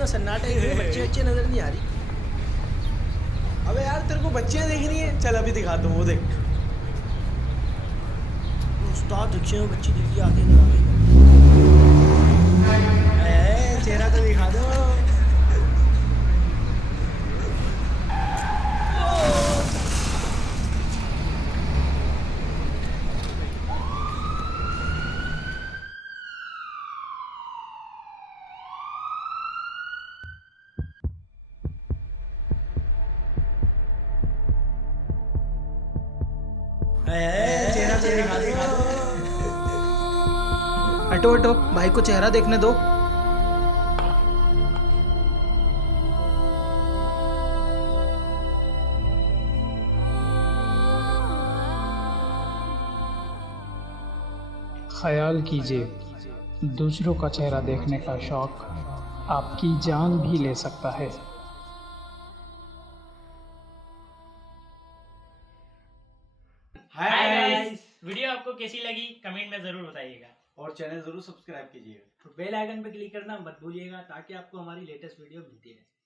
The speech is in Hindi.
इतना सन्नाटा है, बच्चे बच्चे नजर नहीं आ रही। अबे यार तेरे को बच्चियां देखनी है, चल अभी दिखाता हूँ, वो देख। उस्ताद रिक्शे में बच्ची दिख गई, आगे नहीं आ गई। चेहरा तो दिखा दो। चेहरा तो दिखा दो। हटो हटो, भाई को चेहरा देखने दो। ख्याल कीजिए, दूसरों का चेहरा देखने का शौक आपकी जान भी ले सकता है। हाय गाइस, वीडियो आपको कैसी लगी कमेंट में जरूर बताइएगा और चैनल जरूर सब्सक्राइब कीजिएगा। तो बेल आइकन पर क्लिक करना मत भूलिएगा ताकि आपको हमारी लेटेस्ट वीडियो मिलती रहे।